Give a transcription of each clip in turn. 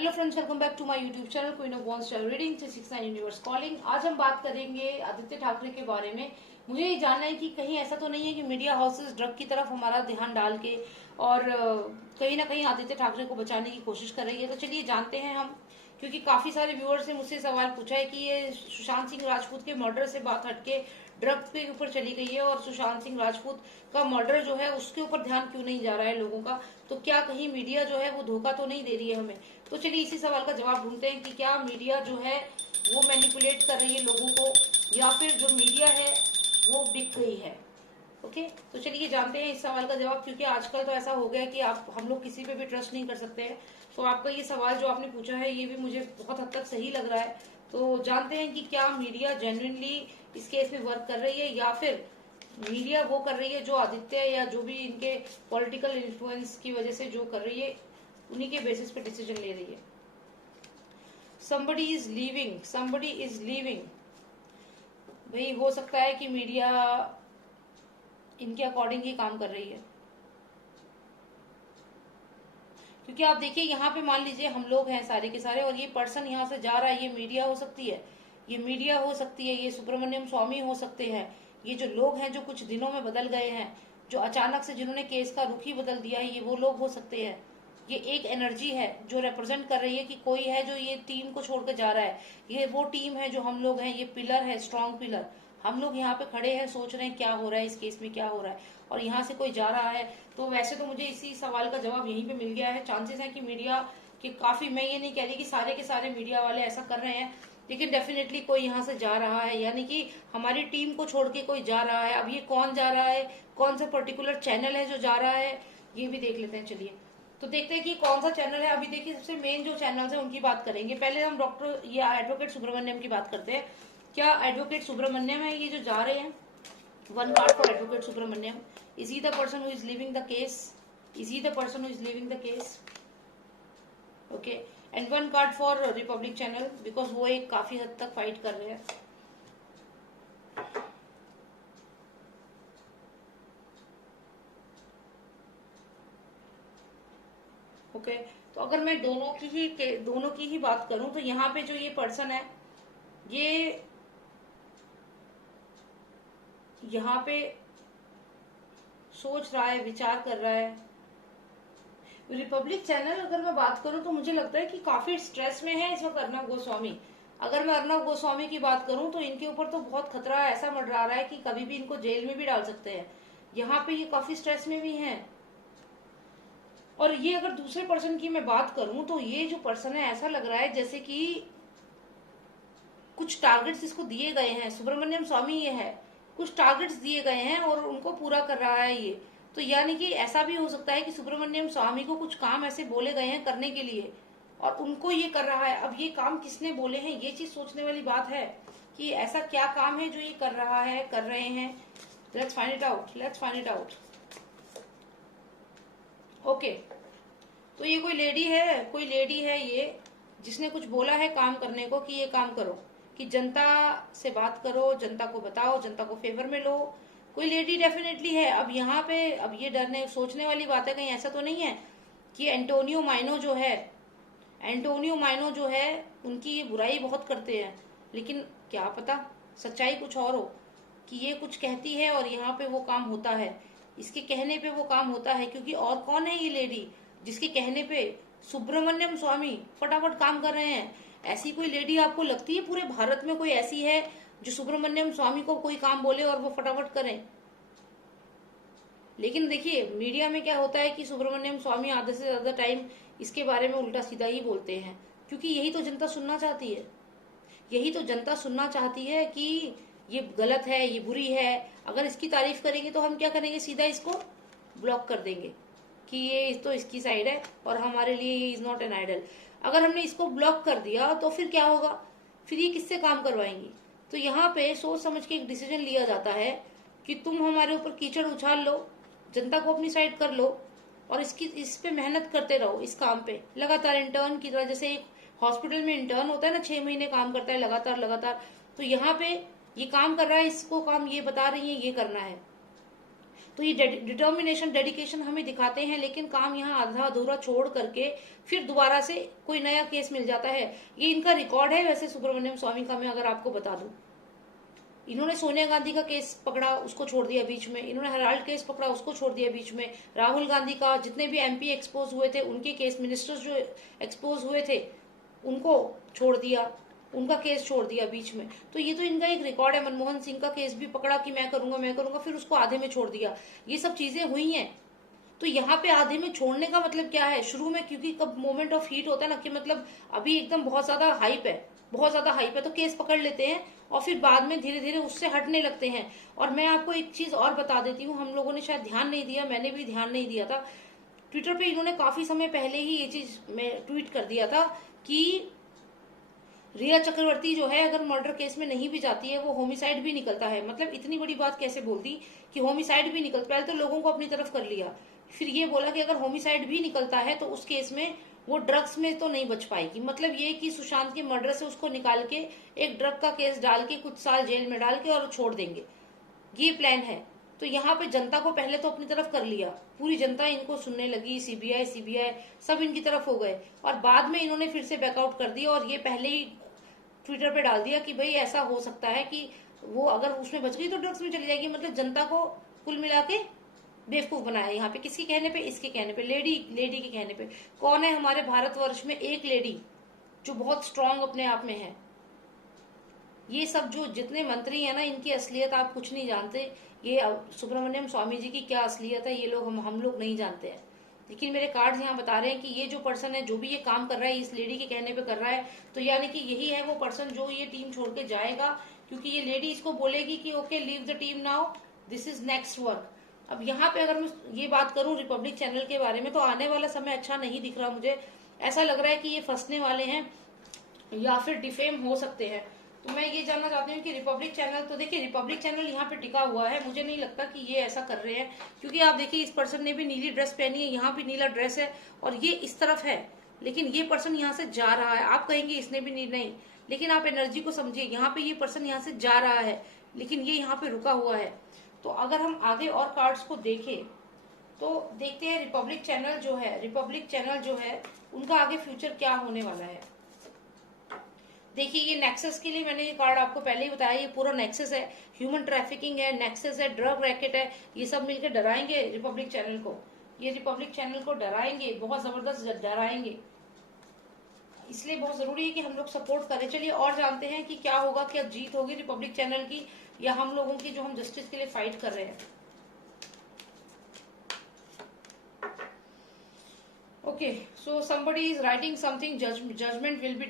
Hello friends, welcome back to my YouTube channel queen of बॉन्स reading 369 universe calling. आज हम बात करेंगे आदित्य ठाकरे के बारे में। मुझे ये जानना है कि कहीं ऐसा तो नहीं है कि मीडिया हाउसेस ड्रग की तरफ हमारा ध्यान डाल के और कहीं ना कहीं आदित्य ठाकरे को बचाने की कोशिश कर रही है। तो चलिए जानते हैं हम, क्योंकि काफी सारे व्यूअर्स ने मुझसे सवाल पूछा है कि ये सुशांत सिंह राजपूत के मर्डर से बात हटके ड्रग के ऊपर चली गई है और सुशांत सिंह राजपूत का मर्डर जो है उसके ऊपर ध्यान क्यों नहीं जा रहा है लोगों का। तो क्या कहीं मीडिया जो है वो धोखा तो नहीं दे रही है हमें। तो चलिए इसी सवाल का जवाब ढूंढते हैं कि क्या मीडिया जो है वो मैनिपुलेट कर रही है लोगों को, या फिर जो मीडिया है वो बिक गई है। ओके, तो चलिए जानते हैं इस सवाल का जवाब, क्योंकि आजकल तो ऐसा हो गया कि आप हम लोग किसी पे भी ट्रस्ट नहीं कर सकते हैं। तो आपका ये सवाल जो आपने पूछा है ये भी मुझे बहुत हद तक सही लग रहा है। तो जानते हैं कि क्या मीडिया जेन्युइनली इस केस में वर्क कर रही है, या फिर मीडिया वो कर रही है जो आदित्य या जो भी इनके पॉलिटिकल इन्फ्लुएंस की वजह से जो कर रही है उन्हीं के बेसिस पे डिसीजन ले रही है। somebody is leaving। भाई हो सकता है कि मीडिया इनके अकॉर्डिंग ही काम कर रही है, क्योंकि आप देखिए यहाँ पे मान लीजिए हम लोग हैं सारे के सारे और ये पर्सन यहाँ से जा रहा है, ये मीडिया हो सकती है, ये मीडिया हो सकती है, ये सुब्रमण्यम स्वामी हो सकते हैं, ये जो लोग हैं जो कुछ दिनों में बदल गए हैं, जो अचानक से जिन्होंने केस का रुख ही बदल दिया है, ये वो लोग हो सकते हैं। ये एक एनर्जी है जो रिप्रेजेंट कर रही है कि कोई है जो ये टीम को छोड़कर जा रहा है। ये वो टीम है जो हम लोग हैं, ये पिलर है, स्ट्रॉन्ग पिलर। हम लोग यहाँ पे खड़े हैं, सोच रहे हैं क्या हो रहा है इस केस में, क्या हो रहा है, और यहाँ से कोई जा रहा है। तो वैसे तो मुझे इसी सवाल का जवाब यहीं पे मिल गया है। चांसेस है कि मीडिया के काफी, मैं ये नहीं कह रही कि सारे के सारे मीडिया वाले ऐसा कर रहे हैं, लेकिन डेफिनेटली कोई यहाँ से जा रहा है, यानी कि हमारी टीम को छोड़ के कोई जा रहा है। अब ये कौन जा रहा है, कौन सा पर्टिकुलर चैनल है जो जा रहा है, ये भी देख लेते हैं। चलिए तो देखते हैं कि कौन सा चैनल है। अभी देखिए सबसे मेन जो चैनल्स है उनकी बात करेंगे। पहले हम डॉक्टर या एडवोकेट सुब्रमण्यम की बात करते हैं। क्या एडवोकेट सुब्रमण्यम है ये जो जा रहे हैं? One card for advocate Subramaniam. Is he the person who is living the case? Is he the person who is living the case? Okay, and one card for Republic channel, because वो एक काफी हद तक फाइट कर रहे हैं। Okay, तो अगर मैं दोनों की ही बात करूं तो यहाँ पे जो ये पर्सन है ये यहाँ पे सोच रहा है, विचार कर रहा है। रिपब्लिक चैनल अगर मैं बात करूं तो मुझे लगता है कि काफी स्ट्रेस में है इस वक्त अर्नब गोस्वामी। अगर मैं अर्नब गोस्वामी की बात करूं तो इनके ऊपर तो बहुत खतरा ऐसा मंडरा रहा है कि कभी भी इनको जेल में भी डाल सकते हैं। यहाँ पे ये काफी स्ट्रेस में भी हैं। और ये अगर दूसरे पर्सन की मैं बात करूं तो ये जो पर्सन है ऐसा लग रहा है जैसे कि कुछ टारगेट्स इसको दिए गए हैं। सुब्रमण्यम स्वामी ये है, कुछ टारगेट्स दिए गए हैं और उनको पूरा कर रहा है ये। तो यानी कि ऐसा भी हो सकता है कि सुब्रमण्यम स्वामी को कुछ काम ऐसे बोले गए हैं करने के लिए और उनको ये कर रहा है। अब ये काम किसने बोले हैं, ये चीज सोचने वाली बात है कि ऐसा क्या काम है जो ये कर रहा है, कर रहे हैं। Let's find it out, let's find it out. Okay, तो ये कोई लेडी है ये, जिसने कुछ बोला है काम करने को कि ये काम करो, कि जनता से बात करो, जनता को बताओ, जनता को फेवर में लो। कोई लेडी डेफिनेटली है। अब यहाँ पे अब ये डरने सोचने वाली बात है, कहीं ऐसा तो नहीं है कि एंटोनियो माइनो जो है उनकी ये बुराई बहुत करते हैं, लेकिन क्या पता सच्चाई कुछ और हो, कि ये कुछ कहती है और यहाँ पे वो काम होता है, इसके कहने पे वो काम होता है। क्योंकि और कौन है ये लेडी जिसके कहने पे सुब्रमण्यम स्वामी फटाफट काम कर रहे हैं? ऐसी कोई लेडी आपको लगती है पूरे भारत में कोई ऐसी है जो सुब्रमण्यम स्वामी को कोई काम बोले और वो फटाफट करें? लेकिन देखिए मीडिया में क्या होता है कि सुब्रमण्यम स्वामी आधे से ज्यादा टाइम इसके बारे में उल्टा सीधा ही बोलते हैं, क्योंकि यही तो जनता सुनना चाहती है। यही तो जनता सुनना चाहती है कि ये गलत है, ये बुरी है। अगर इसकी तारीफ करेंगे तो हम क्या करेंगे, सीधा इसको ब्लॉक कर देंगे कि ये तो इसकी साइड है और हमारे लिए ये इज नॉट एन आइडल। अगर हमने इसको ब्लॉक कर दिया तो फिर क्या होगा, फिर ये किससे काम करवाएंगी? तो यहाँ पे सोच समझ के एक डिसीजन लिया जाता है कि तुम हमारे ऊपर कीचड़ उछाल लो, जनता को अपनी साइड कर लो और इस पे मेहनत करते रहो, इस काम पे लगातार इंटर्न की तरह। जैसे एक हॉस्पिटल में इंटर्न होता है ना, 6 महीने काम करता है लगातार, तो यहाँ पे ये काम कर रहा है, इसको काम ये बता रही है ये करना है। तो ये डिटर्मिनेशन, डेडिकेशन हमें दिखाते हैं, लेकिन काम यहाँ आधा अधूरा छोड़ करके फिर दोबारा से कोई नया केस मिल जाता है। ये इनका रिकॉर्ड है वैसे सुब्रमण्यम स्वामी का, मैं अगर आपको बता दूं। इन्होंने सोनिया गांधी का केस पकड़ा, उसको छोड़ दिया बीच में। इन्होंने हेराल्ड केस पकड़ा, उसको छोड़ दिया बीच में। राहुल गांधी का, जितने भी एमपी एक्सपोज हुए थे उनके केस, मिनिस्टर्स जो एक्सपोज हुए थे उनको छोड़ दिया, उनका केस छोड़ दिया बीच में। तो ये तो इनका एक रिकॉर्ड है। मनमोहन सिंह का केस भी पकड़ा कि मैं करूंगा, फिर उसको आधे में छोड़ दिया। ये सब चीजें हुई हैं। तो यहाँ पे आधे में छोड़ने का मतलब क्या है? शुरू में क्योंकि कब मोमेंट ऑफ हीट होता है ना, कि मतलब अभी एकदम बहुत ज्यादा हाइप है, बहुत ज्यादा हाइप है, तो केस पकड़ लेते हैं और फिर बाद में धीरे धीरे उससे हटने लगते हैं। और मैं आपको एक चीज और बता देती हूँ, हम लोगों ने शायद ध्यान नहीं दिया, मैंने भी ध्यान नहीं दिया था। ट्विटर पे इन्होंने काफी समय पहले ही ये चीज मैं ट्वीट कर दिया था कि रिया चक्रवर्ती जो है अगर मर्डर केस में नहीं भी जाती है, वो होमिसाइड भी निकलता है। मतलब इतनी बड़ी बात कैसे बोल दी कि होमिसाइड भी निकल, पहले तो लोगों को अपनी तरफ कर लिया, फिर ये बोला कि अगर होमिसाइड भी निकलता है तो उस केस में वो ड्रग्स में तो नहीं बच पाएगी। मतलब ये कि सुशांत के मर्डर से उसको निकाल के एक ड्रग का केस डाल के कुछ साल जेल में डाल के और छोड़ देंगे, ये प्लान है। तो यहाँ पे जनता को पहले तो अपनी तरफ कर लिया, पूरी जनता इनको सुनने लगी, सीबीआई सब इनकी तरफ हो गए, और बाद में इन्होंने फिर से बैकआउट कर दिया। और ये पहले ही ट्विटर पे डाल दिया कि भाई ऐसा हो सकता है कि वो अगर उसमें बच गई तो ड्रग्स में चली जाएगी। मतलब जनता को कुल मिला के बेवकूफ बनाया यहाँ पे, किसके कहने पे? इसके कहने पे, लेडी के कहने पे। कौन है हमारे भारतवर्ष में एक लेडी जो बहुत स्ट्रांग अपने आप में है? ये सब जो जितने मंत्री हैं ना, इनकी असलियत आप कुछ नहीं जानते। ये सुब्रमण्यम स्वामी जी की क्या असलियत है ये लोग, हम लोग नहीं जानते हैं। लेकिन मेरे कार्ड्स यहाँ बता रहे हैं कि ये जो पर्सन है, जो भी ये काम कर रहा है, इस लेडी के कहने पे कर रहा है। तो यानी कि यही है वो पर्सन जो ये टीम छोड़ के जाएगा, क्योंकि ये लेडी इसको बोलेगी कि okay leave the team now, this is next work. अब यहाँ पे अगर मैं ये बात करूं रिपब्लिक चैनल के बारे में, तो आने वाला समय अच्छा नहीं दिख रहा मुझे। ऐसा लग रहा है कि ये फंसने वाले हैं या फिर डिफेम हो सकते हैं। तो मैं ये जानना चाहती हूँ कि रिपब्लिक चैनल, तो देखिए रिपब्लिक चैनल यहाँ पे टिका हुआ है, मुझे नहीं लगता कि ये ऐसा कर रहे हैं। क्योंकि आप देखिए इस पर्सन ने भी नीली ड्रेस पहनी है, यहाँ भी नीला ड्रेस है, और ये इस तरफ है, लेकिन ये पर्सन यहाँ से जा रहा है। आप कहेंगे इसने भी नहीं, लेकिन आप एनर्जी को समझिए। यहाँ पे ये पर्सन यहाँ से जा रहा है, लेकिन ये यहाँ पे रुका हुआ है। तो अगर हम आगे और कार्ड्स को देखें तो देखते हैं रिपब्लिक चैनल जो है उनका आगे फ्यूचर क्या होने वाला है। देखिए ये नेक्सस के लिए मैंने ये कार्ड आपको पहले ही बताया, ये पूरा नेक्सस है, ह्यूमन ट्रैफिकिंग है, नेक्सस है, ड्रग रैकेट है, ये सब मिलकर डराएंगे रिपब्लिक चैनल को। ये रिपब्लिक चैनल को डराएंगे, बहुत जबरदस्त डराएंगे। इसलिए बहुत जरूरी है कि हम लोग सपोर्ट करें। चलिए और जानते हैं कि क्या होगा, क्या जीत होगी रिपब्लिक चैनल की या हम लोगों की, जो हम जस्टिस के लिए फाइट कर रहे हैं। Okay, so somebody is writing something. Judgment will be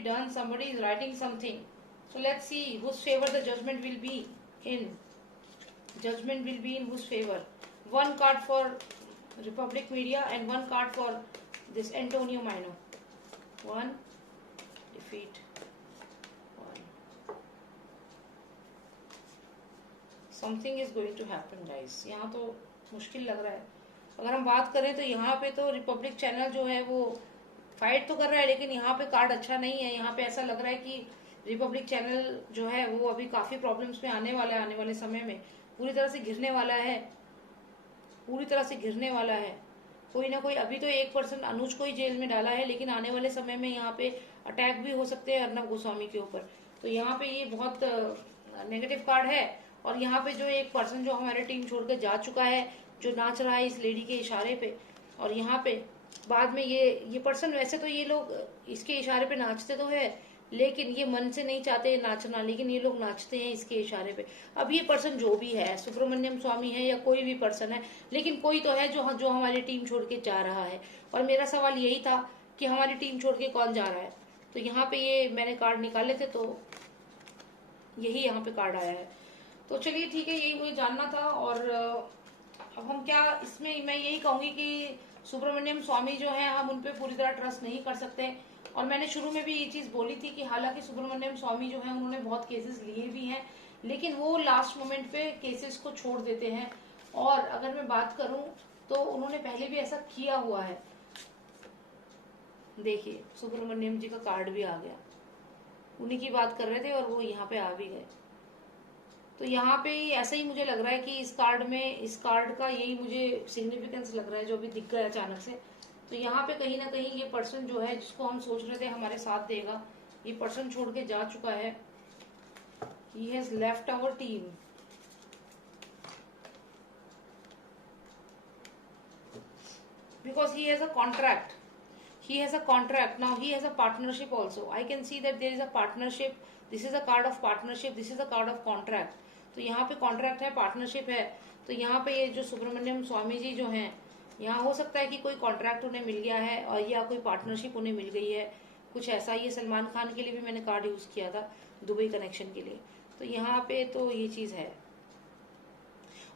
done. Somebody is writing something. So let's see whose favor the judgment will be in. Judgment will be in whose favor? One card for Republic Media and one card for this Antonio Mino. One defeat. One. Something is going to happen, guys. यहाँ तो मुश्किल लग रहा है। अगर हम बात करें तो यहाँ पे तो रिपब्लिक चैनल जो है वो फाइट तो कर रहा है, लेकिन यहाँ पे कार्ड अच्छा नहीं है। यहाँ पे ऐसा लग रहा है कि रिपब्लिक चैनल जो है वो अभी काफी प्रॉब्लम्स में आने वाला है, आने वाले समय में पूरी तरह से घिरने वाला है, पूरी तरह से घिरने वाला है। कोई ना कोई, अभी तो एक पर्सन अनुज को ही जेल में डाला है, लेकिन आने वाले समय में यहाँ पे अटैक भी हो सकते हैं अर्नब गोस्वामी के ऊपर। तो यहाँ पे ये बहुत नेगेटिव कार्ड है। और यहाँ पे जो एक पर्सन जो हमारे टीम छोड़ के जा चुका है, जो नाच रहा है इस लेडी के इशारे पे, और यहाँ पे बाद में ये पर्सन, वैसे तो ये लोग इसके इशारे पे नाचते तो है, लेकिन ये मन से नहीं चाहते नाचना, लेकिन ये लोग नाचते हैं इसके इशारे पे। अब ये पर्सन जो भी है, सुब्रमण्यम स्वामी है या कोई भी पर्सन है, लेकिन कोई तो है जो हमारी टीम छोड़ के जा रहा है। और मेरा सवाल यही था कि हमारी टीम छोड़ के कौन जा रहा है। तो यहाँ पे ये मैंने कार्ड निकाले थे, तो यही यहाँ पे कार्ड आया है। तो चलिए ठीक है, यही मुझे जानना था। और अब हम क्या इसमें, मैं यही कहूंगी कि सुब्रमण्यम स्वामी जो है हम उन पे पूरी तरह ट्रस्ट नहीं कर सकते। और मैंने शुरू में भी ये चीज बोली थी कि हालांकि सुब्रमण्यम स्वामी जो है उन्होंने बहुत केसेस लिए भी हैं, लेकिन वो लास्ट मोमेंट पे केसेस को छोड़ देते हैं। और अगर मैं बात करूं तो उन्होंने पहले भी ऐसा किया हुआ है। देखिए सुब्रमण्यम जी का कार्ड भी आ गया, उन्हीं की बात कर रहे थे और वो यहाँ पे आ भी गए। तो यहाँ पे ऐसा ही मुझे लग रहा है कि इस कार्ड का यही मुझे सिग्निफिकेंस लग रहा है जो भी दिख गया अचानक से। तो यहाँ पे कहीं ना कहीं ये पर्सन जो है जिसको हम सोच रहे थे हमारे साथ देगा, ये पर्सन छोड़ के जा चुका है। He has left our team. Because he has a contract. He has a contract. Now he has a partnership also. I can see that there is a partnership. This is a card of partnership. This is a card of contract. तो यहाँ पे contract है, partnership है। तो यहाँ पे ये जो सुब्रमण्यम स्वामी जी जो हैं, यहाँ हो सकता है कि कोई कॉन्ट्रैक्ट उन्हें मिल गया है और या कोई पार्टनरशिप उन्हें मिल गई है, कुछ ऐसा। ये सलमान खान के लिए भी मैंने कार्ड यूज किया था, दुबई कनेक्शन के लिए। तो यहाँ पे तो ये चीज है।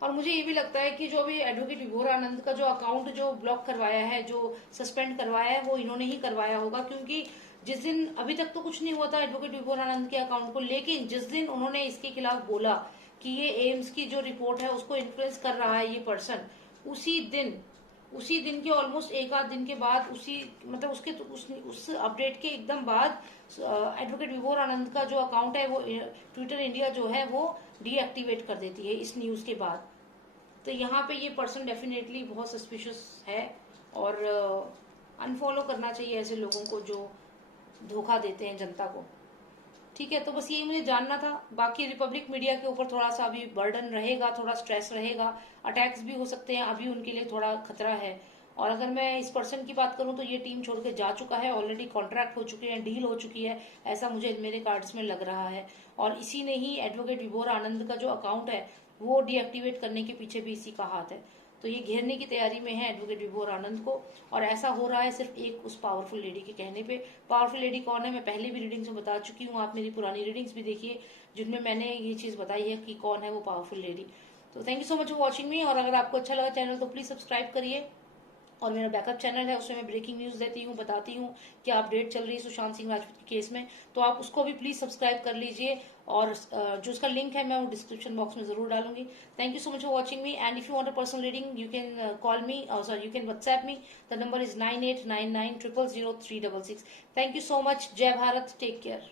और मुझे ये भी लगता है कि जो भी एडवोकेट विभोर आनंद का जो अकाउंट जो ब्लॉक करवाया है, जो सस्पेंड करवाया है, वो इन्होंने ही करवाया होगा। क्योंकि जिस दिन, अभी तक तो कुछ नहीं हुआ था एडवोकेट विभोर आनंद के अकाउंट को, लेकिन जिस दिन उन्होंने इसके खिलाफ बोला कि ये एम्स की जो रिपोर्ट है उसको इन्फ्लुएंस कर रहा है ये पर्सन, उसी दिन के ऑलमोस्ट एक आध दिन के बाद, उस अपडेट के एकदम बाद एडवोकेट विभोर आनंद का जो अकाउंट है वो ट्विटर इंडिया जो है वो डीएक्टिवेट कर देती है इस न्यूज के बाद। तो यहाँ पे ये पर्सन डेफिनेटली बहुत सस्पिशियस है और अनफॉलो करना चाहिए ऐसे लोगों को जो धोखा देते हैं जनता को। ठीक है, तो बस यही मुझे जानना था। बाकी रिपब्लिक मीडिया के ऊपर थोड़ा सा अभी बर्डन रहेगा, थोड़ा स्ट्रेस रहेगा, अटैक्स भी हो सकते हैं, अभी उनके लिए थोड़ा खतरा है। और अगर मैं इस पर्सन की बात करूं तो ये टीम छोड़ के जा चुका है, ऑलरेडी कॉन्ट्रैक्ट हो चुके हैं, डील हो चुकी है, ऐसा मुझे मेरे कार्ड्स में लग रहा है। और इसी ने ही एडवोकेट विभोर आनंद का जो अकाउंट है वो डीएक्टिवेट करने के पीछे भी इसी का हाथ है। तो ये घेरने की तैयारी में है एडवोकेट विभोर आनंद को, और ऐसा हो रहा है सिर्फ एक उस पावरफुल लेडी के कहने पे। पावरफुल लेडी कौन है मैं पहले भी रीडिंग्स में बता चुकी हूँ, आप मेरी पुरानी रीडिंग्स भी देखिए जिनमें मैंने ये चीज बताई है कि कौन है वो पावरफुल लेडी। तो thank you so much for watching मी, और अगर आपको अच्छा लगा चैनल तो प्लीज सब्सक्राइब करिए। और मेरा बैकअप चैनल है, उसमें मैं ब्रेकिंग न्यूज देती हूँ, बताती हूँ क्या अपडेट चल रही है सुशांत सिंह राजपूत के केस में, तो आप उसको भी प्लीज सब्सक्राइब कर लीजिए। और जो उसका लिंक है मैं वो डिस्क्रिप्शन बॉक्स में जरूर डालूंगी। Thank you so much for watching me, and if you want a personal reading you can call me, sorry you can WhatsApp me. The number is 9899000366। Thank you so much. जय Bharat, take care.